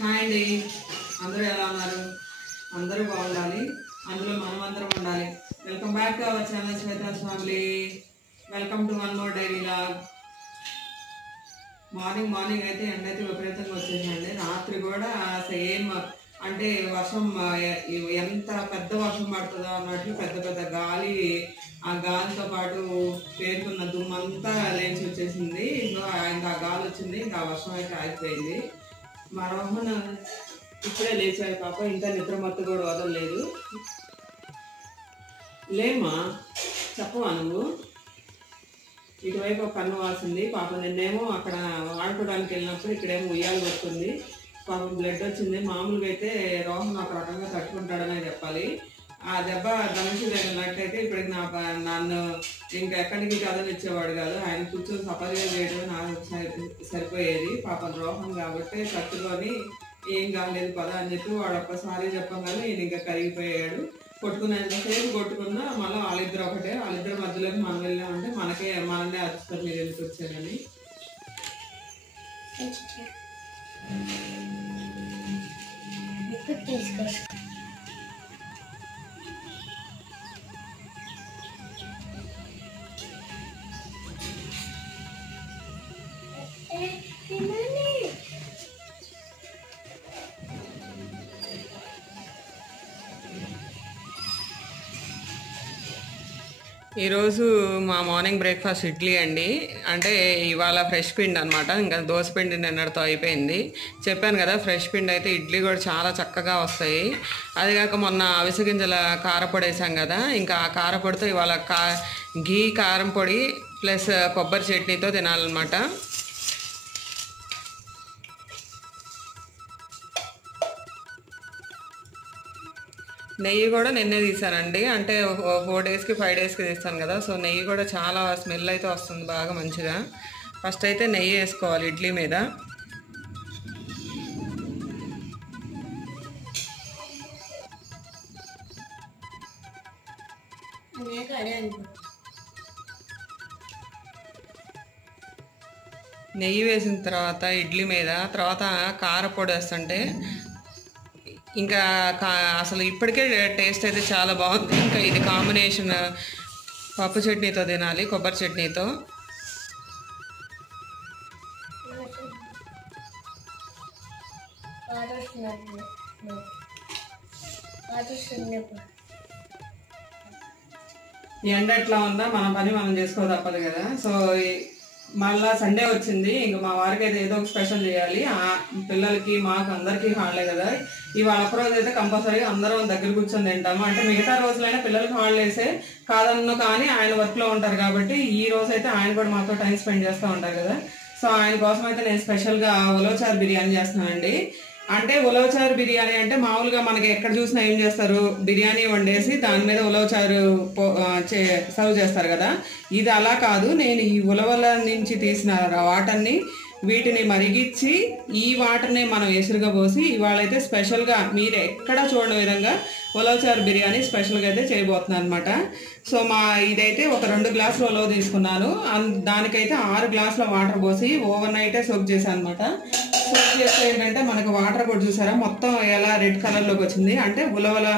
Hi అండి, అందరూ ఎలా ఉన్నారు? అందరూ బాగుండాలి, అందులో మనమందరం ఉండాలి. Welcome back to our channel Shweta's family. Welcome to one more diary log. Morning అయితే ఎండ అయితే విపరీతంగా వచ్చేసిందండి. రాత్రి కూడా సేమ్ అంటే వర్షం ఎంత పెద్ద వర్షం పడుతుందో అన్నట్లు పెద్ద పెద్ద గాలి, ఆ గాలితో పాటు పేరుకున్న దుమ్మంతా లేచి వచ్చేసింది. ఇంకా ఆ గాలి వచ్చింది, ఇంకా వర్షం అయితే ఆగిపోయింది. మా రోహన్ ఇప్పుడే లేచాడు పాప, ఇంకా నిద్ర మత్తు కూడా వదలలేదు. లేమా చెప్పవా నువ్వు? ఇటువైపు ఒక కన్ను వాసింది పాప. నిన్నేమో అక్కడ ఆడుకోవడానికి వెళ్ళినప్పుడు ఇక్కడేమో ఉయ్యాలు పడుతుంది పాపం, బ్లడ్ వచ్చింది. మామూలుగా అయితే రోహన్ ఒక రకంగా తట్టుకుంటాడనే చెప్పాలి. ఆ దెబ్బ ధనుషు తగిలినట్టయితే ఇప్పటికి నన్ను ఇంకా ఎక్కడికి కదలిచ్చేవాడు కాదు. ఆయన కూర్చొని సపర్గా చేయడం నాకు సరిపోయేది. పాపం రోహన్ కాబట్టి తట్టుకొని ఏం కాలేదు పదా అని చెప్పి వాడు ఒక్కసారి చెప్పగానే ఈయన ఇంకా కరిగిపోయాడు. కొట్టుకునేంతసేపు కొట్టుకున్నా మళ్ళీ వాళ్ళిద్దరు ఒకటే, వాళ్ళిద్దరి మధ్యలోకి మనం వెళ్ళామంటే మననే అరుస్తారు మీరు ఎందుకు వచ్చారని. ఈరోజు మా మార్నింగ్ బ్రేక్ఫాస్ట్ ఇడ్లీ అండి. అంటే ఇవాళ ఫ్రెష్ పిండి అనమాట. ఇంకా దోశ పిండి నిన్నటితో అయిపోయింది. చెప్పాను కదా, ఫ్రెష్ పిండి అయితే ఇడ్లీ కూడా చాలా చక్కగా వస్తాయి. అది కాక మొన్న అవిసె గింజల కారపొడి వేసాం కదా, ఇంకా ఆ కారపొడితో ఇవాళ ఘీ కారం పొడి ప్లస్ కొబ్బరి చట్నీతో తినాలన్నమాట. నెయ్యి కూడా నిన్నే తీసానండి. అంటే 4 డేస్కి 5 డేస్కి తీస్తాను కదా, సో నెయ్యి కూడా చాలా స్మెల్ అయితే వస్తుంది బాగా మంచిగా. ఫస్ట్ అయితే నెయ్యి వేసుకోవాలి ఇడ్లీ మీద. నెయ్యి వేసిన తర్వాత ఇడ్లీ మీద తర్వాత కారపొడి వేస్తుంటే ఇంకా అసలు ఇప్పటికే టేస్ట్ అయితే చాలా బాగుంది. ఇంకా ఇది కాంబినేషన్ పప్పు చట్నీతో తినాలి, కొబ్బరి చట్నీతో. ఎండ ఎట్లా ఉందా, మన పని మనం చేసుకో తప్పదు కదా. సో మళ్ళా సండే వచ్చింది, ఇంకా మా వారికి అయితే ఏదో ఒక స్పెషల్ చేయాలి. పిల్లలకి మాకు అందరికీ హాలిడే కదా. ఇవాళ ఒక్కరోజు అయితే కంపల్సరీగా అందరం దగ్గర కూర్చొని తింటాము. అంటే మిగతా రోజులైనా పిల్లలకి హాలిడేసే కాదన్ను, కానీ ఆయన వర్క్లో ఉంటారు కాబట్టి ఈ రోజు అయితే ఆయన కూడా మాతో టైం స్పెండ్ చేస్తూ ఉంటారు కదా. సో ఆయన కోసం అయితే నేను స్పెషల్గా ఉలవచారు బిర్యానీ చేస్తున్నానండి. అంటే ఉలవచారు బిర్యానీ అంటే మామూలుగా మనకి ఎక్కడ చూసినా ఏం చేస్తారు, బిర్యానీ వండేసి దాని మీద ఉలవచారు సర్వ్ చేస్తారు కదా. ఇది అలా కాదు. నేను ఈ ఉలవల నుంచి తీసిన వాటర్ని వీటిని మరిగించి ఈ వాటర్ని మనం ఎసురుగా పోసి ఇవాళైతే స్పెషల్గా మీరు ఎక్కడ చూడని విధంగా ఉలవచారు బిర్యానీ స్పెషల్గా అయితే చేయబోతున్నాను అనమాట. సో ఇదైతే ఒక 2 గ్లాసులు ఉలవ తీసుకున్నాను. దానికైతే 6 గ్లాసుల వాటర్ పోసి ఓవర్ నైటే సోక్ చేశాను అనమాట. సోక్ చేస్తే ఏంటంటే మనకు వాటర్ కూడా చూసారా మొత్తం ఎలా రెడ్ కలర్లోకి వచ్చింది, అంటే ఉలవల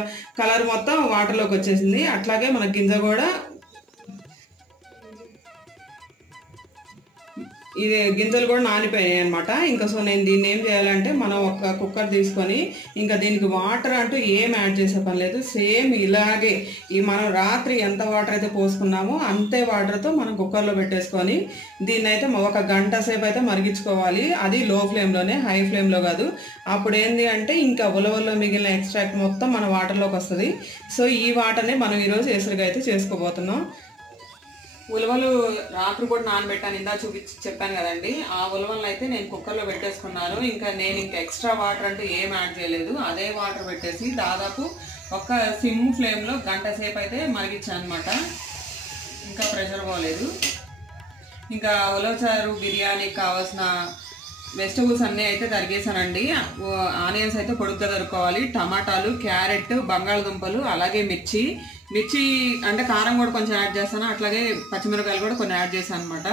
కలర్ మొత్తం వాటర్లోకి వచ్చేసింది. అట్లాగే మన గింజ కూడా ఇది గింజలు కూడా నానిపోయాయి అనమాట. ఇంకా సో నేను దీన్ని ఏం చేయాలంటే మనం ఒక కుక్కర్ తీసుకొని ఇంకా దీనికి వాటర్ అంటూ ఏం యాడ్ చేసే పని లేదు. సేమ్ ఇలాగే మనం రాత్రి ఎంత వాటర్ అయితే పోసుకున్నామో అంతే వాటర్తో మనం కుక్కర్లో పెట్టేసుకొని దీన్ని అయితే 1 గంట సేపు అయితే మరిగించుకోవాలి. అది లో ఫ్లేమ్లోనే, హై ఫ్లేమ్లో కాదు. అప్పుడు ఏంటి అంటే ఇంకా ఉలవల్లో మిగిలిన ఎక్స్ట్రాక్ట్ మొత్తం మన వాటర్లోకి వస్తుంది. సో ఈ వాటర్ని మనం ఈరోజు ఎసురుగా అయితే చేసుకోబోతున్నాం. ఉలవలు రాత్రి కూడా నానబెట్టాను, ఇందా చెప్పాను కదండి. ఆ ఉలవలను అయితే నేను కుక్కర్లో పెట్టేసుకున్నాను. ఇంకా నేను ఎక్స్ట్రా వాటర్ అంటే ఏం యాడ్ చేయలేదు. అదే వాటర్ పెట్టేసి దాదాపు ఒక సిమ్ ఫ్లేమ్లో గంట సేపు అయితే మరిగించాను అనమాట. ఇంకా ప్రెషర్ పోలేదు. ఇంకా ఉలవచారు బిర్యానీకి కావాల్సిన వెజిటబుల్స్ అన్నీ అయితే తరిగేసానండి. ఆనియన్స్ అయితే పొడుగ్గా తరుక్కోవాలి, టమాటాలు, క్యారెట్, బంగాళదుంపలు, అలాగే మిర్చి అంటే కారం కూడా కొంచెం యాడ్ చేస్తాను, అట్లాగే పచ్చిమిరపకాయలు కూడా కొన్ని యాడ్ చేశాను అనమాట.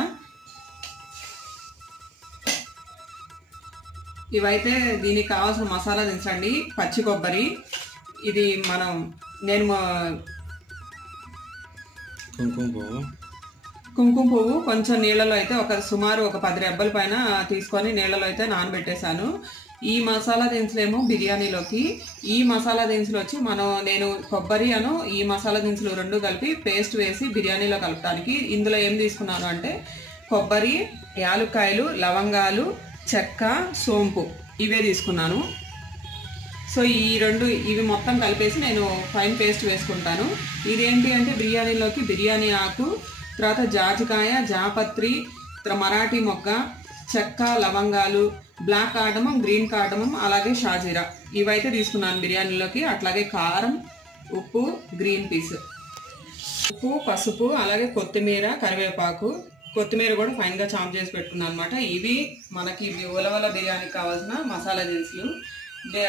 ఇవైతే దీనికి కావాల్సిన మసాలా దినుసులండి. పచ్చి కొబ్బరి, ఇది నేను కుంకుమ పువ్వు కొంచెం నీళ్ళలో అయితే సుమారు ఒక 10 రెబ్బల పైన తీసుకొని నీళ్ళలో అయితే నానబెట్టేశాను. ఈ మసాలా దినుసులేమో బిర్యానీలోకి, ఈ మసాలా దినుసులు వచ్చి నేను కొబ్బరి ఈ మసాలా దినుసులు 2 కలిపి పేస్ట్ వేసి బిర్యానీలో కలపడానికి. ఇందులో ఏం తీసుకున్నాను అంటే కొబ్బరి, యాలుక్కాయలు, లవంగాలు, చెక్క, సోంపు ఇవే తీసుకున్నాను. సో ఇవి మొత్తం కలిపేసి నేను ఫైన్ పేస్ట్ వేసుకుంటాను. ఇదేంటి అంటే బిర్యానీలోకి బిర్యానీ ఆకు, తర్వాత జాజికాయ, జాపత్రి, మరాఠీ మొగ్గ, చెక్క, లవంగాలు, బ్లాక్ కార్డమం, గ్రీన్ కార్డమం, అలాగే షాజీరా ఇవైతే తీసుకున్నాను బిర్యానీలోకి. అట్లాగే కారం, ఉప్పు, గ్రీన్ పీస్, ఉప్పు, పసుపు, అలాగే కొత్తిమీర, కరివేపాకు, కొత్తిమీర కూడా ఫైన్గా చాప్ చేసి పెట్టుకున్నాను అనమాట. ఇవి మనకి ఉలవల బిర్యానీకి కావాల్సిన మసాలా దినుసులు.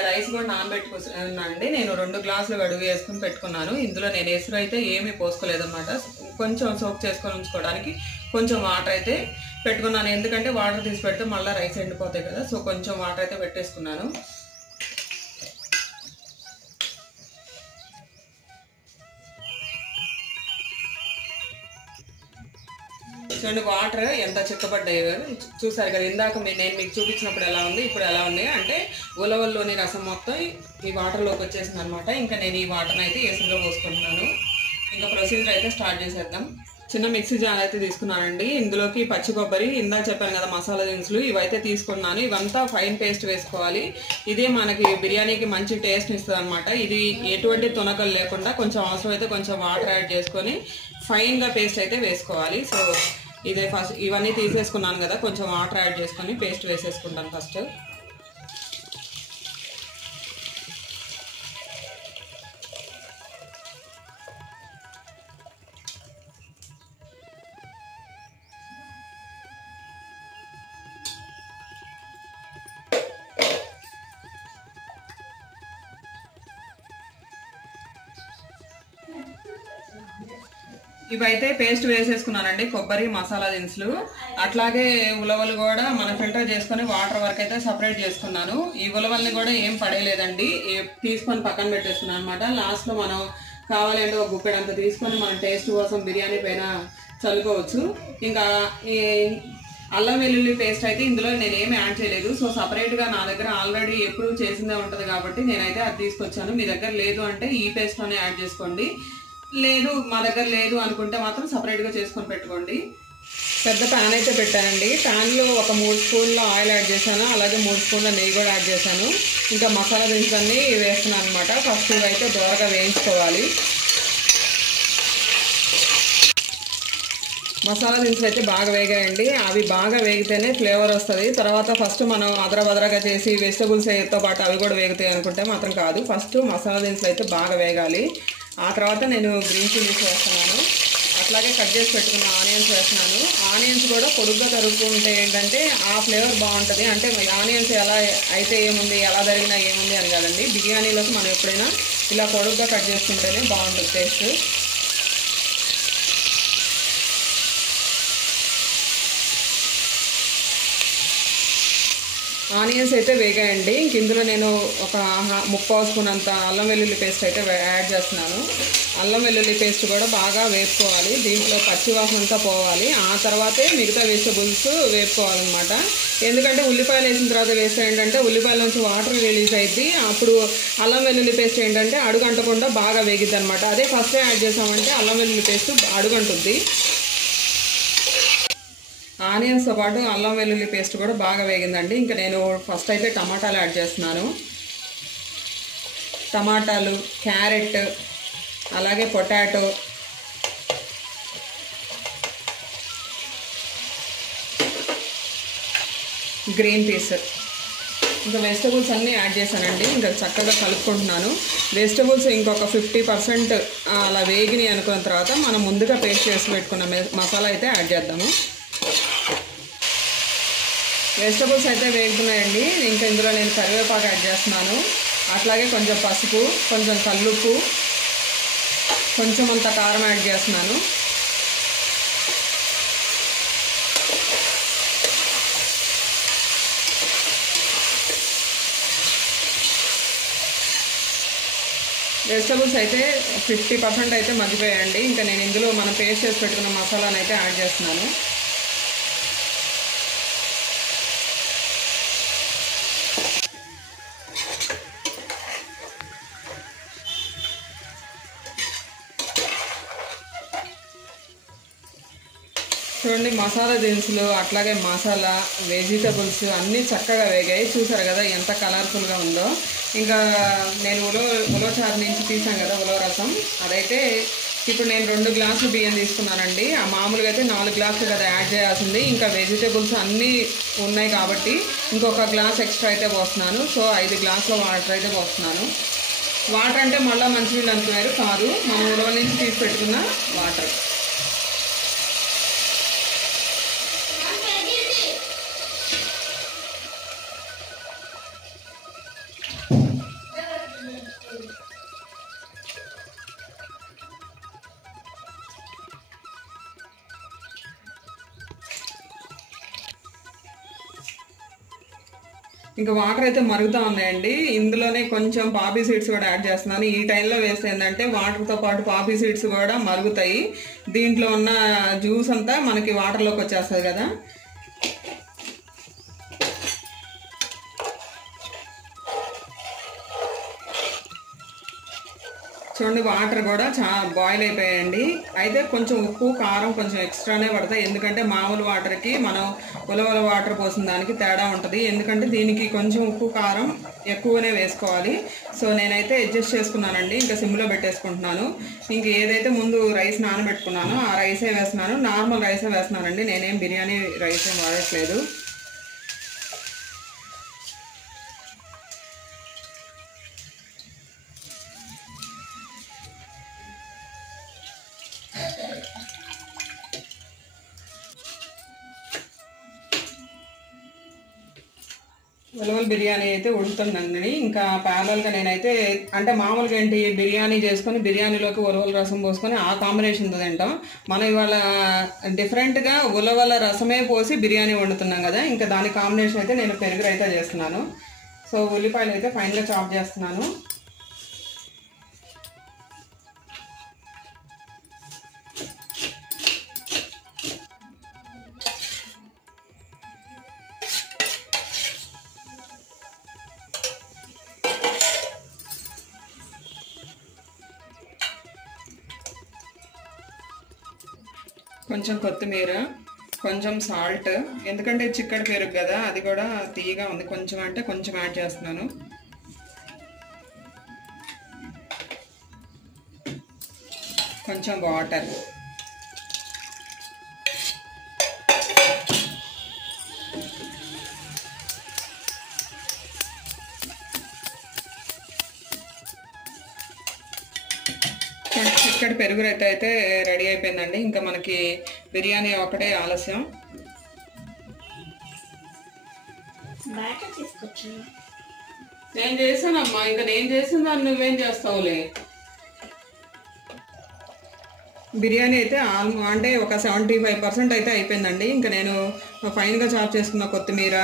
రైస్ కూడా నానబెట్టుకున్నానండి. నేను 2 గ్లాసులు గడుగు వేసుకుని పెట్టుకున్నాను. ఇందులో నేను ఎసురు అయితే ఏమీ పోసుకోలేదన్నమాట. కొంచెం సోక్ చేసుకొని ఉంచుకోవడానికి కొంచెం వాటర్ అయితే పెట్టుకున్నాను. ఎందుకంటే వాటర్ తీసి పెడితే మళ్ళీ రైస్ ఎండిపోతాయి కదా, సో కొంచెం వాటర్ అయితే పెట్టేసుకున్నాను. చూడండి వాటర్ ఎంత చిక్కబడ్డాయో చూసారు కదా. ఇందాక నేను మీకు చూపించినప్పుడు ఎలా ఉంది, ఇప్పుడు ఎలా ఉంది అంటే ఉలవల్లోని రసం మొత్తం ఈ వాటర్లోకి వచ్చేసింది అనమాట. ఇంకా నేను ఈ వాటర్ని అయితే ఎసురులో పోసుకుంటున్నాను. ఇంకా ప్రొసీజర్ అయితే స్టార్ట్ చేసేద్దాం. చిన్న మిక్సీ జార్ అయితే తీసుకున్నానండి. ఇందులోకి పచ్చి కొబ్బరి, ఇందాక చెప్పాను కదా మసాలా దినుసులు, ఇవైతే తీసుకున్నాను. ఇవంతా ఫైన్ పేస్ట్ వేసుకోవాలి. ఇదే మనకి బిర్యానీకి మంచి టేస్ట్ ఇస్తుంది అనమాట. ఇది ఎటువంటి తునకలు లేకుండా కొంచెం అవసరమైతే కొంచెం వాటర్ యాడ్ చేసుకొని ఫైన్గా పేస్ట్ అయితే వేసుకోవాలి. సో ఇదే ఫస్ట్ ఇవన్నీ తీసేసుకున్నాను కదా, కొంచెం వాటర్ యాడ్ చేసుకొని పేస్ట్ వేసేసుకుంటాను ఫస్ట్. ఇవైతే పేస్ట్ వేసేసుకున్నానండి, కొబ్బరి, మసాలా దినుసులు. అట్లాగే ఉలవలు కూడా మనం ఫిల్టర్ చేసుకొని వాటర్ వరకు అయితే సపరేట్ చేసుకున్నాను. ఈ ఉలవల్ని కూడా ఏం పడేయలేదండి, తీసుకొని పక్కన పెట్టేసుకున్నాను అనమాట. లాస్ట్లో మనం కావాలంటే ఒక గుప్పెడంత తీసుకొని మనం టేస్ట్ కోసం బిర్యానీ పైన చల్లుకోవచ్చు. ఇంకా ఈ అల్లం వెల్లుల్లి పేస్ట్ అయితే ఇందులో నేనేమి యాడ్ చేయలేదు. సో సపరేట్గా నా దగ్గర ఆల్రెడీ ఎప్పుడు చేసిందే ఉంటుంది కాబట్టి నేనైతే అది తీసుకొచ్చాను. మీ దగ్గర లేదు అంటే ఈ పేస్ట్లోనే యాడ్ చేసుకోండి. లేదు మా దగ్గర లేదు అనుకుంటే మాత్రం సపరేట్గా చేసుకొని పెట్టుకోండి. పెద్ద ప్యాన్ అయితే పెట్టానండి. ప్యాన్లో ఒక 3 స్పూన్ల ఆయిల్ యాడ్ చేశాను, అలాగే 3 స్పూన్ల నెయ్యి కూడా యాడ్ చేశాను. ఇంకా మసాలా దినుసులన్నీ వేస్తున్నాను అనమాట. ఫస్ట్ ఇవైతే దోరగా వేయించుకోవాలి. మసాలా దినుసులు అయితే బాగా వేగాయండి. అవి బాగా వేగితేనే ఫ్లేవర్ వస్తుంది. తర్వాత ఫస్ట్ మనం అదరబదరగా చేసి వెజిటబుల్స్తో పాటు అవి కూడా వేగుతాయి అనుకుంటే మాత్రం కాదు. ఫస్ట్ మసాలా దినుసులు అయితే బాగా వేగాలి. ఆ తర్వాత నేను గ్రీన్ చిల్లీస్ వేస్తున్నాను, అట్లాగే కట్ చేసి పెట్టుకున్న ఆనియన్స్ వేస్తున్నాను. ఆనియన్స్ కూడా పొడుగ్గా తరుగుతుంటే ఏంటంటే ఆ ఫ్లేవర్ బాగుంటుంది. అంటే ఆనియన్స్ ఎలా అయితే ఏముంది, ఎలా తరిగినా ఏముంది అని కాదండి. బిర్యానీలోకి మనం ఎప్పుడైనా ఇలా పొడుగ్గా కట్ చేసుకుంటేనే బాగుంటుంది టేస్ట్. ఆనియన్స్ అయితే వేగాయండి. ఇంక ఇందులో నేను ఒక 3/4 స్పూన్ అంత అల్లం వెల్లుల్లి పేస్ట్ అయితే యాడ్ చేస్తున్నాను. అల్లం వెల్లుల్లి పేస్ట్ కూడా బాగా వేపుకోవాలి. దీంట్లో పచ్చివాసన అంతా పోవాలి. ఆ తర్వాతే మిగతా వెజిటబుల్స్ వేపుకోవాలన్నమాట. ఎందుకంటే ఉల్లిపాయలు వేసిన తర్వాత వేస్తే ఏంటంటే ఉల్లిపాయల నుంచి వాటర్ రిలీజ్ అయింది. అప్పుడు అల్లం వెల్లుల్లి పేస్ట్ ఏంటంటే అడుగంటకుండా బాగా వేగిద్ది అనమాట. అదే ఫస్టే యాడ్ చేసామంటే అల్లం వెల్లుల్లి పేస్ట్ అడుగంటుంది. ఆనియన్స్తో పాటు అల్లం వెల్లుల్లి పేస్ట్ కూడా బాగా వేగిందండి. ఇంకా నేను ఫస్ట్ అయితే టమాటాలు యాడ్ చేస్తున్నాను. టమాటాలు, క్యారెట్, అలాగే పొటాటో, గ్రీన్ పీస్, ఇంకా వెజిటబుల్స్ అన్నీ యాడ్ చేశానండి. ఇంకా చక్కగా కలుపుకుంటున్నాను. వెజిటబుల్స్ ఇంకొక 50% అలా వేగినాయి అనుకున్న తర్వాత మనం ముందుగా పేస్ట్ చేసి పెట్టుకున్న మసాలా అయితే యాడ్ చేద్దాము. వెజిటబుల్స్ అయితే వేగుతున్నాయండి. ఇంకా ఇందులో నేను కరివేపాకు యాడ్ చేస్తున్నాను. అట్లాగే కొంచెం పసుపు, కొంచెం కల్లుప్పు, కొంచెం అంత కారం యాడ్ చేస్తున్నాను. వెజిటబుల్స్ అయితే 50% అయితే మగ్గిపోయాయండి. ఇంకా నేను ఇందులో మనం పేస్ట్ చేసి పెట్టుకున్న మసాలాను అయితే యాడ్ చేస్తున్నాను. చూడండి, మసాలా దినుసులు అట్లాగే మసాలా వెజిటబుల్స్ అన్నీ చక్కగా వేగాయి. చూసారు కదా ఎంత కలర్ఫుల్గా ఉందో. ఇంకా నేను ఉలవ చారు నుంచి తీసాను కదా ఉలవ రసం, అదైతే ఇప్పుడు నేను 2 గ్లాసులు బియ్యం తీసుకున్నానండి. ఆ మామూలుగా అయితే 4 గ్లాసులు కదా యాడ్ చేయాల్సింది. ఇంకా వెజిటబుల్స్ అన్నీ ఉన్నాయి కాబట్టి ఇంకొక గ్లాస్ ఎక్స్ట్రా అయితే పోస్తున్నాను. సో 5 గ్లాసుల వాటర్ అయితే పోస్తున్నాను. వాటర్ అంటే మళ్ళీ మంచినీళ్ళు అనుకున్నారు, కాదు, మనం ఉలవ నుంచి తీసి పెట్టుకున్న వాటర్. ఇంకా వాటర్ అయితే మరుగుతూ ఉన్నాయండి. ఇందులోనే కొంచెం పాపీ సీడ్స్ కూడా యాడ్ చేస్తున్నాను. ఈ టైంలో వేస్తే ఏంటంటే వాటర్తో పాటు పాపీ సీడ్స్ కూడా మరుగుతాయి. దీంట్లో ఉన్న జ్యూస్ అంతా మనకి వాటర్లోకి వచ్చేస్తుంది కదా. చూడండి, వాటర్ కూడా చాలా బాయిల్ అయిపోయాయండి. అయితే కొంచెం ఉప్పు కారం కొంచెం ఎక్స్ట్రానే పడతాయి, ఎందుకంటే మామూలు వాటర్కి మనం ఉలవల వాటర్ పోసిన దానికి తేడా ఉంటుంది. ఎందుకంటే దీనికి కొంచెం ఉప్పు కారం ఎక్కువనే వేసుకోవాలి. సో నేనైతే అడ్జస్ట్ చేసుకున్నానండి. ఇంకా సిమ్లో పెట్టేసుకుంటున్నాను. ఇంక ఏదైతే ముందు రైస్ నానబెట్టుకున్నానో ఆ రైసే వేస్తున్నాను. నార్మల్ రైసే వేస్తున్నానండి, నేనేం బిర్యానీ రైస్ ఏం వాడట్లేదు. ఉలవల బిర్యానీ అయితే ఉడుకుతుందండి. ఇంకా ప్యారలల్గా నేనైతే అంటే మామూలుగా ఏంటి బిర్యానీ చేసుకొని బిర్యానీలోకి ఉలవల రసం పోసుకొని ఆ కాంబినేషన్తో తింటాం. మనం ఇవాళ డిఫరెంట్గా ఉలవల రసమే పోసి బిర్యానీ వండుతున్నాం కదా. ఇంకా దాని కాంబినేషన్ అయితే నేను పెరుగు రైతా చేస్తున్నాను. సో ఉల్లిపాయలు అయితే ఫైన్గా చాప్ చేస్తున్నాను. కొంచెం కొత్తిమీర, కొంచెం సాల్ట్, ఎందుకంటే చిక్కడి పెరుగు కదా అది కూడా తీయగా ఉంది, కొంచెం అంటే కొంచెం యాడ్ చేస్తున్నాను. కొంచెం వాటర్, చిక్కడి పెరుగు రైతా అయితే రెడీ అయిపోయిందండి. ఇంకా మనకి బిర్యానీ ఒకటే ఆలస్యం. నేను చేశానమ్మా, ఇంకా నేను చేసిన దాన్ని నువ్వేం చేస్తావులే. బిర్యానీ అయితే అంటే ఒక 75% అయితే అయిపోయిందండి. ఇంకా నేను ఫైన్గా చాప్ చేసుకున్న కొత్తిమీర,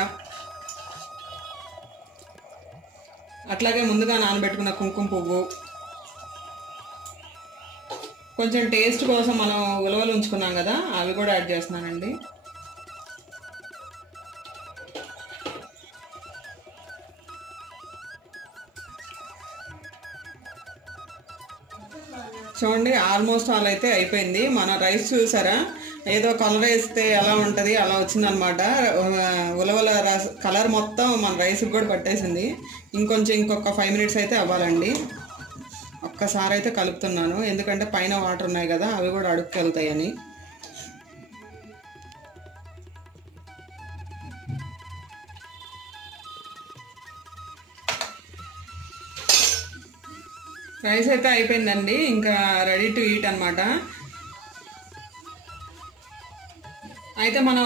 అట్లాగే ముందుగా నానబెట్టుకున్న కుంకుమ పువ్వు, కొంచెం టేస్ట్ కోసం మనం ఉలవలు ఉంచుకున్నాం కదా అవి కూడా యాడ్ చేస్తున్నానండి. చూడండి, ఆల్మోస్ట్ ఆల్ అయితే అయిపోయింది. మన రైస్ చూసారా, ఏదో కలర్ వేస్తే ఎలా ఉంటుంది అలా వచ్చిందనమాట. ఉలవల కలర్ మొత్తం మన రైస్కి కూడా పట్టేసింది. ఇంకొక 5 minutes అయితే అవ్వాలండి. ఒక్కసారి అయితే కలుపుతున్నాను, ఎందుకంటే పైన వాటర్ ఉన్నాయి కదా అవి కూడా అడుక్కి వెళ్తాయని. రైస్ అయితే అయిపోయిందండి, ఇంకా రెడీ టు ఈట్ అనమాట. అయితే మనం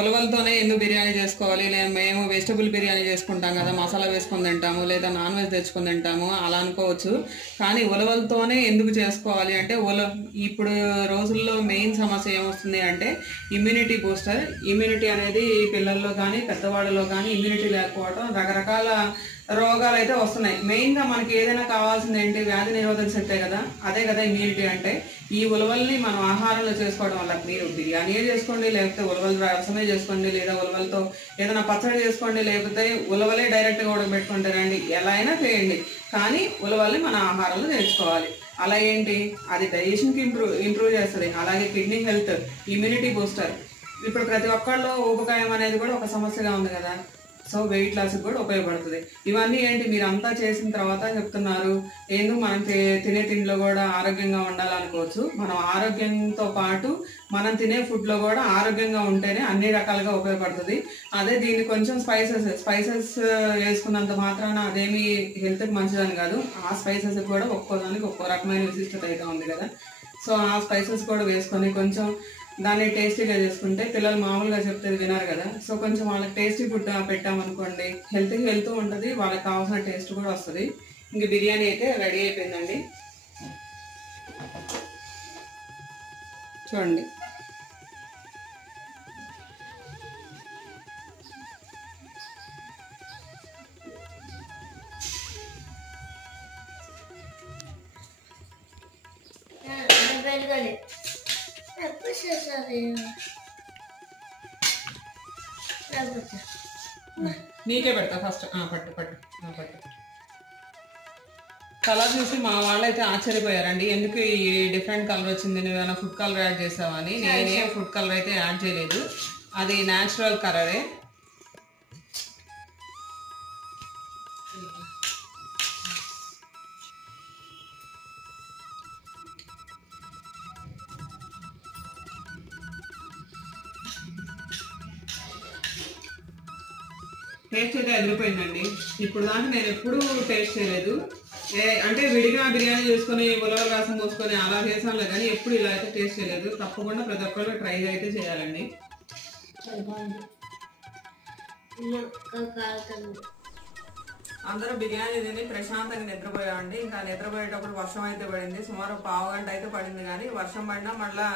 ఉలవలతోనే ఎందుకు బిర్యానీ చేసుకోవాలి? మేము వెజిటబుల్ బిర్యానీ చేసుకుంటాం కదా, మసాలా వేసుకొని తింటాము, లేదా నాన్ వెజ్ తెచ్చుకొని తింటాము అలా అనుకోవచ్చు. కానీ ఉలవలతోనే ఎందుకు చేసుకోవాలి అంటే, ఇప్పుడు రోజుల్లో మెయిన్ సమస్య ఏమొస్తుంది అంటే ఇమ్యూనిటీ బూస్టర్. ఇమ్యూనిటీ అనేది పిల్లల్లో కానీ పెద్దవాళ్ళలో కానీ ఇమ్యూనిటీ లేకపోవడం, రకరకాల రోగాలు అయితే వస్తున్నాయి. మెయిన్గా మనకి ఏదైనా కావాల్సింది ఏంటి? వ్యాధి నిరోధక శక్తే కదా, అదే కదా ఇమ్యూనిటీ అంటే. ఈ ఉలవల్ని మనం ఆహారంలో చేసుకోవడం వల్ల, మీరు బిర్యానీ చేసుకోండి, లేకపోతే ఉలవల రసమే చేసుకోండి, లేదా ఉలవలతో ఏదైనా పచ్చడి చేసుకోండి, లేకపోతే ఉలవలే డైరెక్ట్గా ఉడకబెట్టుకుంటే రండి, ఎలా అయినా చేయండి. కానీ ఉలవల్ని మన ఆహారంలో తెచ్చుకోవాలి. అలా ఏంటి, అది డైజెషన్కి ఇంప్రూవ్ చేస్తుంది, అలాగే కిడ్నీ హెల్త్, ఇమ్యూనిటీ బూస్టర్. ఇప్పుడు ప్రతి ఒక్కళ్ళలో ఊబకాయం అనేది కూడా ఒక సమస్యగా ఉంది కదా, సో వెయిట్ లాస్కి కూడా ఉపయోగపడుతుంది. ఇవన్నీ ఏంటి మీరు అంతా చేసిన తర్వాత చెప్తున్నారు, ఎందుకు మనం తినే తిండిలో కూడా ఆరోగ్యంగా ఉండాలనుకోవచ్చు. మనం ఆరోగ్యంతో పాటు మనం తినే ఫుడ్లో కూడా ఆరోగ్యంగా ఉంటేనే అన్ని రకాలుగా ఉపయోగపడుతుంది. అదే దీన్ని కొంచెం స్పైసెస్ వేసుకున్నంత మాత్రాన అదేమి హెల్త్కి మంచిదని కాదు. ఆ స్పైసెస్ కూడా ఒక్కోదానికి ఒక్కో రకమైన విశిష్టత అయితే ఉంది కదా. సో ఆ స్పైసెస్ కూడా వేసుకొని కొంచెం దాన్ని టేస్టీగా చేసుకుంటే, పిల్లలు మామూలుగా చెప్తే వినారు కదా, సో కొంచెం వాళ్ళకి టేస్టీ ఫుడ్ పెట్టామనుకోండి, హెల్త్కి వెళ్తూ ఉంటుంది, వాళ్ళకి కావాల్సిన టేస్ట్ కూడా వస్తుంది. ఇంక బిర్యానీ అయితే రెడీ అయిపోయిందండి. చూడండి, నీకే పెడతా ఫస్ట్. పట్టు పట్టు పట్టు. కలర్ చూసి మా వాళ్ళైతే ఆశ్చర్యపోయారండి, ఎందుకు ఈ డిఫరెంట్ కలర్ వచ్చింది, నువ్వేమైనా ఫుడ్ కలర్ యాడ్ చేసావని. నేనే ఫుడ్ కలర్ అయితే యాడ్ చేయలేదు, అది న్యాచురల్ కలరే. టేస్ట్ అయితే ఎదిరిపోయిందండి. ఇప్పుడు దాకా నేను ఎప్పుడూ టేస్ట్ చేయలేదు. అంటే విడిగా బిర్యానీ చేసుకొని ఉలవల రసం పోసుకొని అలా చేసానులే, కానీ ఎప్పుడు ఇలా అయితే టేస్ట్ చేయలేదు. తప్పకుండా ప్రతి ఒక్కరు ట్రై అయితే చేయాలండి. అందరూ బిర్యానీ తిని ప్రశాంతంగా నిద్రపోయామండి. ఇంకా నిద్రపోయేటప్పుడు వర్షం అయితే పడింది, సుమారు పావుగంట అయితే పడింది. కానీ వర్షం పడినా మళ్ళా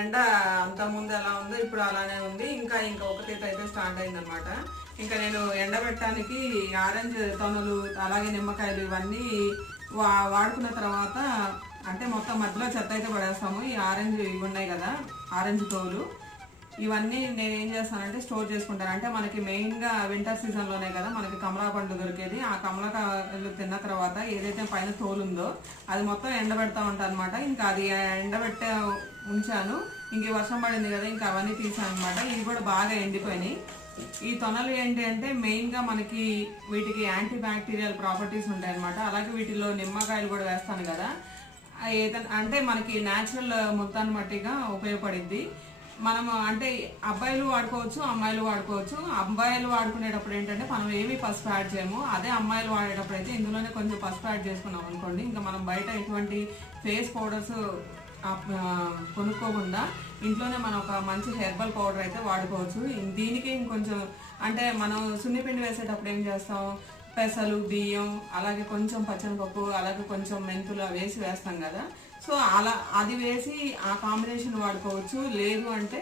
ఎండ అంత ముందు ఎలా ఉందో ఇప్పుడు అలానే ఉంది. ఇంకా ఒక తీత అయితే స్టార్ట్ అయింది అనమాట. ఇంకా నేను ఎండబెట్టడానికి ఆరెంజ్ తొనలు, అలాగే నిమ్మకాయలు ఇవన్నీ వాడుకున్న తర్వాత, అంటే మొత్తం మధ్యలో చెత్త అయితే పడేస్తాము. ఈ ఆరెంజ్ ఇవి ఉన్నాయి కదా, ఆరెంజ్ తోలు, ఇవన్నీ నేను ఏం చేస్తానంటే స్టోర్ చేసుకుంటాను. అంటే మనకి మెయిన్గా వింటర్ సీజన్లోనే కదా మనకి కమలా పండు దొరికేది. ఆ కమలకాయలు తిన్న తర్వాత ఏదైతే పైన తోలు ఉందో అది మొత్తం ఎండబెడతా ఉంటాను అనమాట. ఇంకా అది ఎండబెట్టే ఉంచాను. ఇంక వర్షం పడింది కదా, ఇంకా అవన్నీ తీసాను అనమాట. ఇవి కూడా బాగా ఎండిపోయినాయి. ఈ తొనలు ఏంటి అంటే మెయిన్గా మనకి వీటికి యాంటీ బ్యాక్టీరియల్ ప్రాపర్టీస్ ఉంటాయి అనమాట. అలాగే వీటిలో నిమ్మకాయలు కూడా వేస్తాను కదా, ఏదైనా అంటే మనకి న్యాచురల్ ముల్తాన్ మట్టిగా ఉపయోగపడింది. మనము అంటే అబ్బాయిలు వాడుకోవచ్చు, అమ్మాయిలు వాడుకోవచ్చు. అబ్బాయిలు వాడుకునేటప్పుడు ఏంటంటే మనం ఏమీ పసుపు యాడ్ చేయము. అదే అమ్మాయిలు వాడేటప్పుడు అయితే ఇందులోనే కొంచెం పసుపు యాడ్ చేసుకున్నాం అనుకోండి, ఇంకా మనం బయట ఎటువంటి ఫేస్ పౌడర్స్ కొనుక్కోకుండా ఇంట్లోనే మనం ఒక మంచి హెర్బల్ పౌడర్ అయితే వాడుకోవచ్చు. దీనికి ఇంకొంచెం అంటే మనం సున్నిపిండి వేసేటప్పుడు ఏం చేస్తాం, పెసలు, బియ్యం, అలాగే కొంచెం పచ్చనిపప్పు, అలాగే కొంచెం మెంతులు వేసి వేస్తాం కదా. సో అలా అది వేసి ఆ కాంబినేషన్ వాడుకోవచ్చు. లేదు అంటే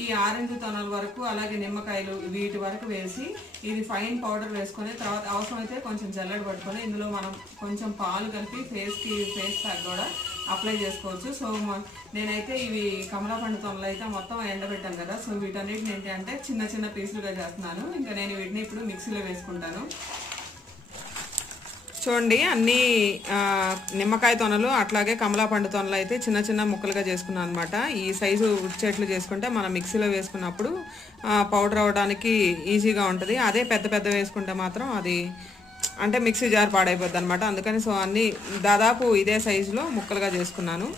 ఈ ఆరెంజ్ తొనల వరకు, అలాగే నిమ్మకాయలు వీటి వరకు వేసి ఇది ఫైన్ పౌడర్ వేసుకొని తర్వాత అవసరమైతే కొంచెం జల్లెడ పట్టుకొని ఇందులో మనం కొంచెం పాలు కలిపి ఫేస్ ప్యాక్ కూడా అప్లై చేసుకోవచ్చు. సో నేనైతే ఇవి కమలా పండు తొనలు అయితే మొత్తం ఎండబెట్టాను కదా, సో వీటన్నిటిని ఏంటి అంటే చిన్న చిన్న పీసులుగా చేస్తున్నాను. ఇంకా నేను వీటిని ఇప్పుడు మిక్సీలో వేసుకుంటాను. చూడండి, అన్ని నిమ్మకాయ తొనలు అట్లాగే కమలా పండు తొనలు అయితే చిన్న చిన్న ముక్కలుగా చేసుకున్నాను అనమాట. ఈ సైజు ఉడిచేట్లు చేసుకుంటే మనం మిక్సీలో వేసుకున్నప్పుడు పౌడర్ అవ్వడానికి ఈజీగా ఉంటుంది. అదే పెద్ద వేసుకుంటే మాత్రం అది అంటే మిక్సీ జార్ పాడైపోద్ది అనమాట. అందుకని సో అన్ని దాదాపు ఇదే సైజులో ముక్కలుగా చేసుకున్నాను.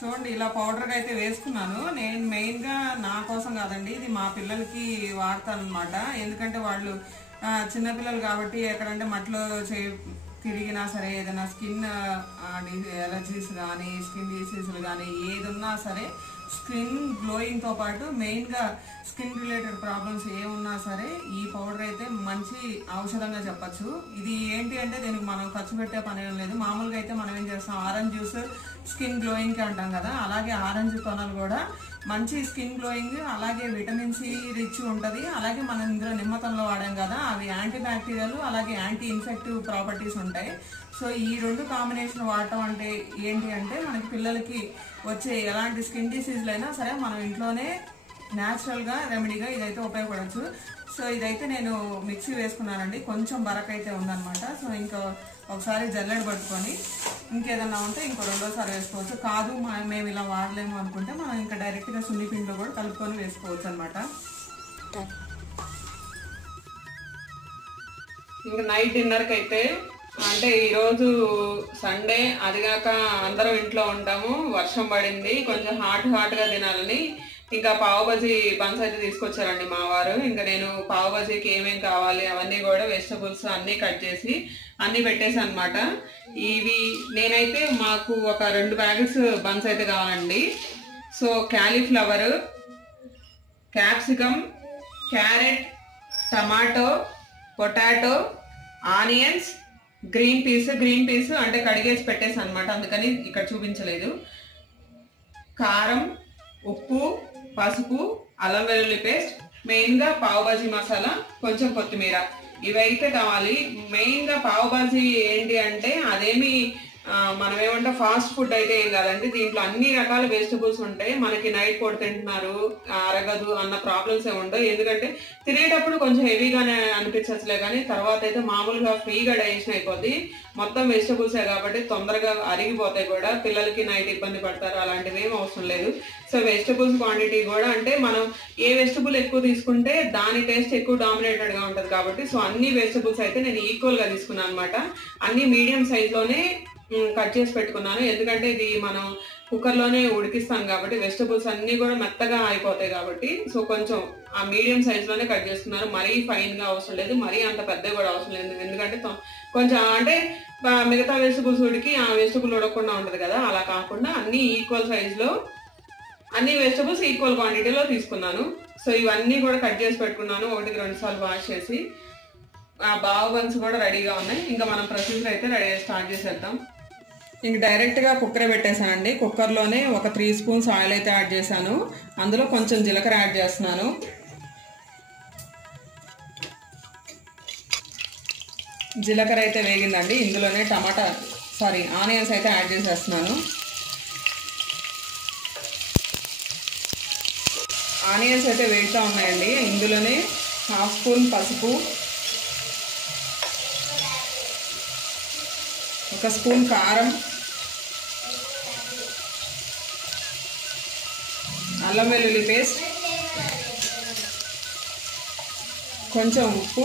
చూడండి, ఇలా పౌడర్గా అయితే వేసుకున్నాను. నేను మెయిన్గా నా కోసం కాదండి, ఇది మా పిల్లలకి వాడతాను అనమాట. ఎందుకంటే వాళ్ళు చిన్నపిల్లలు కాబట్టి ఎక్కడంటే మట్లో తిరిగినా సరే, ఏదైనా స్కిన్ ఎలర్జీస్ కానీ, స్కిన్ డిసీజులు కానీ ఏదున్నా సరే, స్కిన్ గ్లోయింగ్తో పాటు మెయిన్గా స్కిన్ రిలేటెడ్ ప్రాబ్లమ్స్ ఏమున్నా సరే ఈ పౌడర్ అయితే మంచి ఔషధంగా చెప్పచ్చు. ఇది ఏంటి అంటే దీనికి మనం ఖర్చు పెట్టే పని ఏం లేదు. మామూలుగా అయితే మనం ఏం చేస్తాం, ఆరెంజ్ జ్యూస్ స్కిన్ గ్లోయింగ్కి అంటాం కదా, అలాగే ఆరెంజ్ తొనలు కూడా మంచి స్కిన్ గ్లోయింగ్, అలాగే విటమిన్ సి రిచ్ ఉంటుంది. అలాగే మనం ఇందులో నిమ్మతంలో వాడాం కదా, అవి యాంటీ బ్యాక్టీరియల్ అలాగే యాంటీ ఇన్ఫెక్టివ్ ప్రాపర్టీస్ ఉంటాయి. సో ఈ రెండు కాంబినేషన్ వాడటం అంటే ఏంటి అంటే మనకి పిల్లలకి వచ్చే ఎలాంటి స్కిన్ డిసీజ్లు అయినా సరే మనం ఇంట్లోనే న్యాచురల్గా రెమెడీగా ఇదైతే ఉపయోగపడవచ్చు. సో ఇదైతే నేను మిక్సీ వేసుకున్నానండి, కొంచెం బరక్ అయితే ఉందన్నమాట. సో ఇంకా ఒకసారి జల్లెడ పట్టుకొని ఇంకేదన్నా ఉంటే ఇంకో రెండోసారి వేసుకోవచ్చు. కాదు మేము ఇలా వాడలేము అనుకుంటే మనం ఇంకా డైరెక్ట్గా సున్నిపిండిలో కూడా కలుపుకొని వేసుకోవచ్చు అనమాట. ఇంకా నైట్ డిన్నర్కి అయితే అంటే ఈరోజు సండే, అదిగాక అందరం ఇంట్లో ఉంటాము, వర్షం పడింది, కొంచెం హాట్గా తినాలని ఇంకా పావు బజీ బన్స్ అయితే తీసుకొచ్చారండి మా వారు. ఇంకా నేను పావు బజీకి ఏమేమి కావాలి అవన్నీ కూడా వెజిటబుల్స్ అన్నీ కట్ చేసి అన్నీ పెట్టేసాను అనమాట. ఇవి నేనైతే మాకు ఒక 2 బ్యాగ్స్ బన్స్ అయితే కావాలండి. So cauliflower, capsicum, carrot, tomato, potato, onions, green peas అంటే కడిగేసి పెట్టేసాను అనమాట, అందుకని ఇక్కడ చూపించలేదు. కారం, ఉప్పు, పసుపు, అల్లం వెల్లుల్లి పేస్ట్, మెయిన్గా పావు బాజీ మసాలా, కొంచెం కొత్తిమీర, ఇవైతే కావాలి. మెయిన్గా పావు బాజీ ఏంటి అంటే అదేమి మనం ఏమంటే ఫాస్ట్ ఫుడ్ అయితే ఏం కాదండి, దీంట్లో అన్ని రకాల వెజిటబుల్స్ ఉంటాయి. మనకి నైట్ పూట తింటున్నారు అరగదు అన్న ప్రాబ్లమ్స్ ఏమి ఉండవు. ఎందుకంటే తినేటప్పుడు కొంచెం హెవీగానే అనిపించచ్చులే, కానీ తర్వాత అయితే మామూలుగా ఫ్రీగా డైజెషన్ అయిపోద్ది. మొత్తం వెజిటబుల్సే కాబట్టి తొందరగా అరిగిపోతాయి కూడా. పిల్లలకి నైట్ ఇబ్బంది పడతారు, అలాంటివి ఏం అవసరం లేదు. సో వెజిటబుల్స్ క్వాంటిటీ కూడా అంటే మనం ఏ వెజిటబుల్ ఎక్కువ తీసుకుంటే దాని టేస్ట్ ఎక్కువ డామినేటెడ్గా ఉంటుంది కాబట్టి సో అన్ని వెజిటబుల్స్ అయితే నేను ఈక్వల్గా తీసుకున్నాను అనమాట. అన్ని మీడియం సైజ్లోనే కట్ చేసి పెట్టుకున్నాను, ఎందుకంటే ఇది మనం కుక్కర్లోనే ఉడికిస్తాం కాబట్టి వెజిటబుల్స్ అన్నీ కూడా మెత్తగా అయిపోతాయి కాబట్టి సో కొంచెం ఆ మీడియం సైజులోనే కట్ చేసుకున్నాను. మరీ ఫైన్గా అవసరం లేదు, మరీ అంత పెద్దగా కూడా అవసరం లేదు, ఎందుకంటే కొంచెం అంటే మిగతా వెజిటబుల్స్ ఉడికి ఆ వెజిటబుల్ ఉడకకుండా ఉంటుంది కదా, అలా కాకుండా అన్ని ఈక్వల్ సైజులో అన్ని వెజిటబుల్స్ ఈక్వల్ క్వాంటిటీలో తీసుకున్నాను. సో ఇవన్నీ కూడా కట్ చేసి పెట్టుకున్నాను, 1-2 సార్లు వాష్ చేసి. ఆ బావు బన్స్ కూడా రెడీగా ఉన్నాయి. ఇంకా మనం ప్రొసీజర్ అయితే స్టార్ట్ చేసేద్దాం. ఇంక డైరెక్ట్గా కుక్కర్ పెట్టేశానండి. కుక్కర్లోనే ఒక 3 స్పూన్స్ ఆయిల్ అయితే యాడ్ చేశాను, అందులో కొంచెం జీలకర్ర యాడ్ చేస్తున్నాను. జీలకర్ర అయితే వేగిందండి, ఇందులోనే ఆనియన్స్ అయితే యాడ్ చేసేస్తున్నాను. ఆనియన్స్ అయితే వేగుతూ ఉన్నాయండి, ఇందులోనే 1/2 స్పూన్ పసుపు, 1 స్పూన్ కారం, అల్లం వెల్లుల్లి పేస్ట్, కొంచెం ఉప్పు,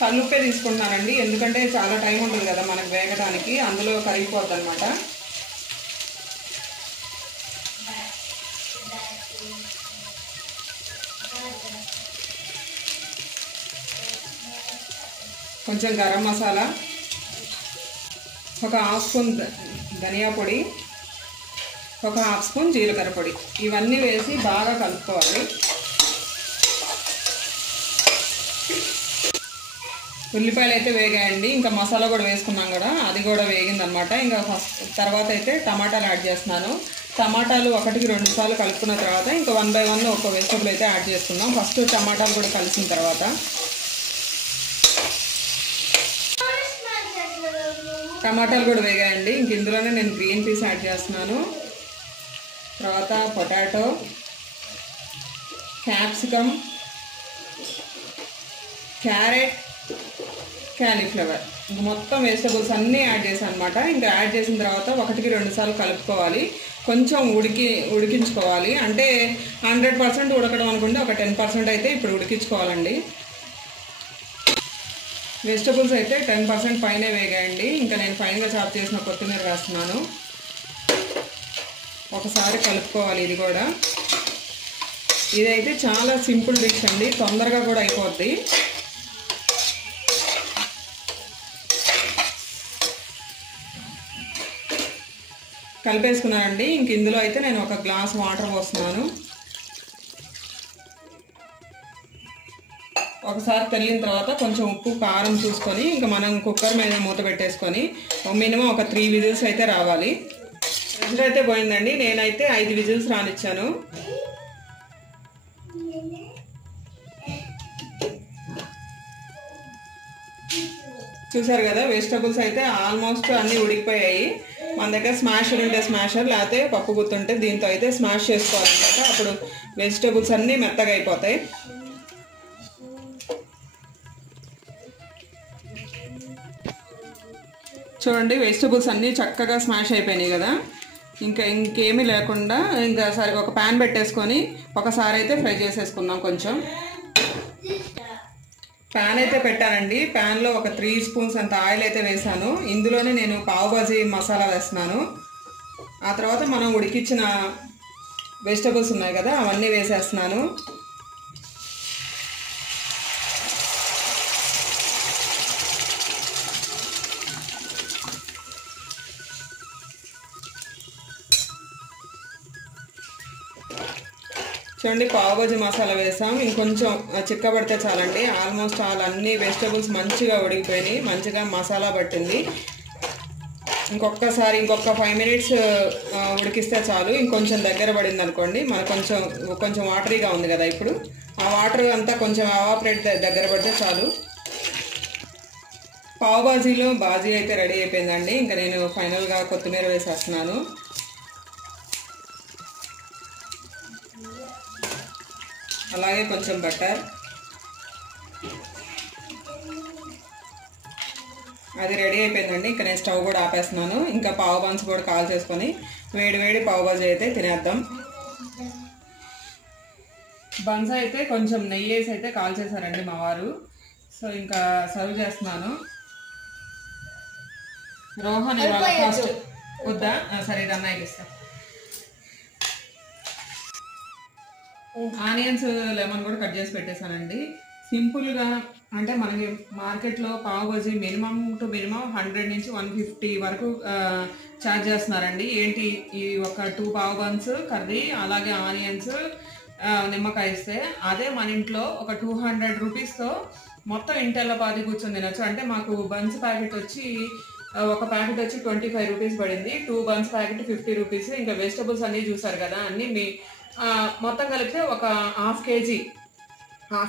కల్లుప్పే తీసుకుంటున్నానండి ఎందుకంటే చాలా టైం ఉంటుంది కదా మనకు వేగడానికి, అందులో కరిగిపోద్ది అనమాట. కొంచెం గరం మసాలా, ఒక 1/2 స్పూన్ ధనియా పొడి, ఒక 1/2 స్పూన్ జీలకర్ర పొడి, ఇవన్నీ వేసి బాగా కలుపుకోవాలి. ఉల్లిపాయలు అయితే వేగాయండి, ఇంకా మసాలా కూడా వేసుకున్నాం కదా, అది కూడా వేగిందనమాట. ఇంకా తర్వాత అయితే టమాటాలు యాడ్ చేస్తున్నాను. టమాటాలు 1-2 సార్లు కలుపుకున్న తర్వాత ఇంకా 1 by 1 ఒక వెజిటబుల్ అయితే యాడ్ చేసుకున్నాం. ఫస్ట్ టమాటాలు కూడా కలిసిన తర్వాత టమాటాలు కూడా వేగాయండి, ఇంక ఇందులోనే నేను గ్రీన్ పీస్ యాడ్ చేస్తున్నాను. తర్వాత పొటాటో, క్యాప్సికమ్, క్యారెట్, క్యాలీఫ్లవర్, ఇంక మొత్తం వెజిటబుల్స్ అన్నీ యాడ్ చేశాను అనమాట. ఇంకా యాడ్ చేసిన తర్వాత 1-2 సార్లు కలుపుకోవాలి, కొంచెం ఉడికించుకోవాలి. అంటే 100% ఉడకడం అనుకుంటే ఒక 10% అయితే ఇప్పుడు ఉడికించుకోవాలండి. వెజిటబుల్స్ అయితే 10% పైనే వేగాయండి. ఇంకా నేను ఫైన్గా చాప్ చేసిన కొత్తిమీర వేస్తున్నాను. ఒకసారి కలుపుకోవాలి. ఇది కూడా ఇదైతే చాలా సింపుల్ డిష్ అండి, తొందరగా కూడా అయిపోద్ది. కలిపేసుకున్నానండి. ఇంక ఇందులో అయితే నేను ఒక గ్లాస్ వాటర్ పోస్తున్నాను. ఒకసారి తెల్లిన తర్వాత కొంచెం ఉప్పు కారం చూసుకొని ఇంకా మనం కుక్కర్ మీద మూత పెట్టేసుకొని మినిమం ఒక 3 విజిల్స్ అయితే రావాలి. ప్రెషర్ అయితే పోయిందండి. నేనైతే 5 విజిల్స్ రానిచ్చాను. చూసారు కదా, వెజిటబుల్స్ అయితే ఆల్మోస్ట్ అన్నీ ఉడికిపోయాయి. మన దగ్గర స్మాషర్ ఉంటే స్మాషర్, లేకపోతే పప్పు గుత్తుంటే దీంతో అయితే స్మాష్ చేసుకోవాలన్నమాట. అప్పుడు వెజిటబుల్స్ అన్నీ మెత్తగా అయిపోతాయి. చూడండి, వెజిటబుల్స్ అన్నీ చక్కగా స్మాష్ అయిపోయినాయి కదా. ఇంకేమీ లేకుండా ఇంకా సరే ఒక ప్యాన్ పెట్టేసుకొని ఒకసారి అయితే ఫ్రై చేసేసుకుందాం. కొంచెం ప్యాన్ అయితే పెట్టానండి. ప్యాన్లో ఒక 3 స్పూన్స్ అంత ఆయిల్ అయితే వేసాను. ఇందులోనే నేను పావ్ భాజీ మసాలా వేస్తున్నాను. ఆ తర్వాత మనం ఉడికించిన వెజిటబుల్స్ ఉన్నాయి కదా, అవన్నీ వేసేస్తున్నాను. చూడండి, పావ్ భాజీ మసాలా వేసాం. ఇంకొంచెం చిక్కబడితే చాలండి. ఆల్మోస్ట్ అన్ని వెజిటబుల్స్ మంచిగా ఉడికిపోయినాయి, మంచిగా మసాలా పట్టింది. ఇంకొక 5 మినిట్స్ ఉడికిస్తే చాలు. ఇంకొంచెం దగ్గర పడింది అనుకోండి. మనకు కొంచెం వాటరీగా ఉంది కదా, ఇప్పుడు ఆ వాటర్ అంతా కొంచెం ఎవాపరేట్ దగ్గర పడితే చాలు. పావ్ భాజీలో బాజీ అయితే రెడీ అయిపోయిందండి. ఇంకా నేను ఫైనల్గా కొత్తిమీర వేసేస్తున్నాను. అలాగే కొంచెం బటర్, అది రెడీ అయిపోయిందండి. ఇంకా నేను స్టవ్ కూడా ఆపేస్తున్నాను. ఇంకా పావు బన్స్ కూడా కాల్ చేసుకొని వేడి పావు బాజీ అయితే తినేద్దాం. బన్స్ అయితే కొంచెం నెయ్యి వేసి అయితే కాల్ చేశారండి మా వారు. సో ఇంకా సర్వ్ చేస్తున్నాను. రోహన్ ఇవాళ ఫస్ట్ వద్దా? సరే, ఇది అన్నయ్యకి ఇస్తా. ఆనియన్స్, లెమన్ కూడా కట్ చేసి పెట్టేశానండి. సింపుల్గా అంటే మనకి మార్కెట్లో pav bhaji minimum to minimum 100 నుంచి 150 వరకు ఛార్జ్ చేస్తున్నారండి. ఏంటి, ఈ ఒక 2 పావ్ బన్స్ కర్రీ, అలాగే ఆనియన్స్, నిమ్మకాయ ఇస్తే అదే మన ఇంట్లో ఒక 200 రూపీస్తో మొత్తం ఇంటెల్ల పాది కూర్చొని తినచ్చు. అంటే మాకు బన్స్ ప్యాకెట్ వచ్చి ఒక ప్యాకెట్ వచ్చి 25 రూపీస్ పడింది. 2 బన్స్ ప్యాకెట్ 50 రూపీస్. ఇంకా వెజిటబుల్స్ అన్నీ చూసారు కదా, అన్నీ మొత్తం కలిపితే ఒక హాఫ్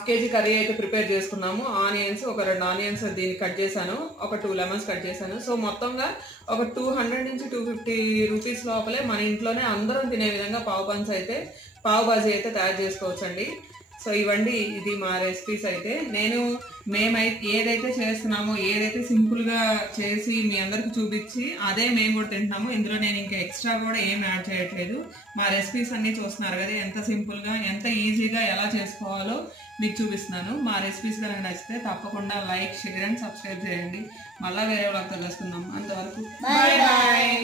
కేజీ కర్రీ అయితే ప్రిపేర్ చేసుకున్నాము. ఆనియన్స్, ఒక 2 ఆనియన్స్ దీన్ని కట్ చేశాను, ఒక 2 లెమన్స్ కట్ చేశాను. సో మొత్తంగా ఒక 200 నుంచి 250 రూపీస్ లోపలే మన ఇంట్లోనే అందరం తినే విధంగా పావ్ భాజీ అయితే తయారు చేసుకోవచ్చండి. సో ఇవ్వండి, ఇది మా రెసిపీస్ అయితే. మేమైతే ఏదైతే చేస్తున్నామో, ఏదైతే సింపుల్గా చేసి మీ అందరికి చూపించి అదే మేము కూడా తింటున్నాము. ఇందులో నేను ఇంకా ఎక్స్ట్రా కూడా ఏం యాడ్ చేయట్లేదు. మా రెసిపీస్ అన్నీ చూస్తున్నారు కదా, ఎంత సింపుల్గా, ఎంత ఈజీగా ఎలా చేసుకోవాలో మీకు చూపిస్తున్నాను. మా రెసిపీస్ కనుక నచ్చితే తప్పకుండా లైక్, షేర్ అండ్ సబ్స్క్రైబ్ చేయండి. మళ్ళీ వేరే వాళ్ళతో కలుసుకుందాం. అంతవరకు బాయ్ బాయ్.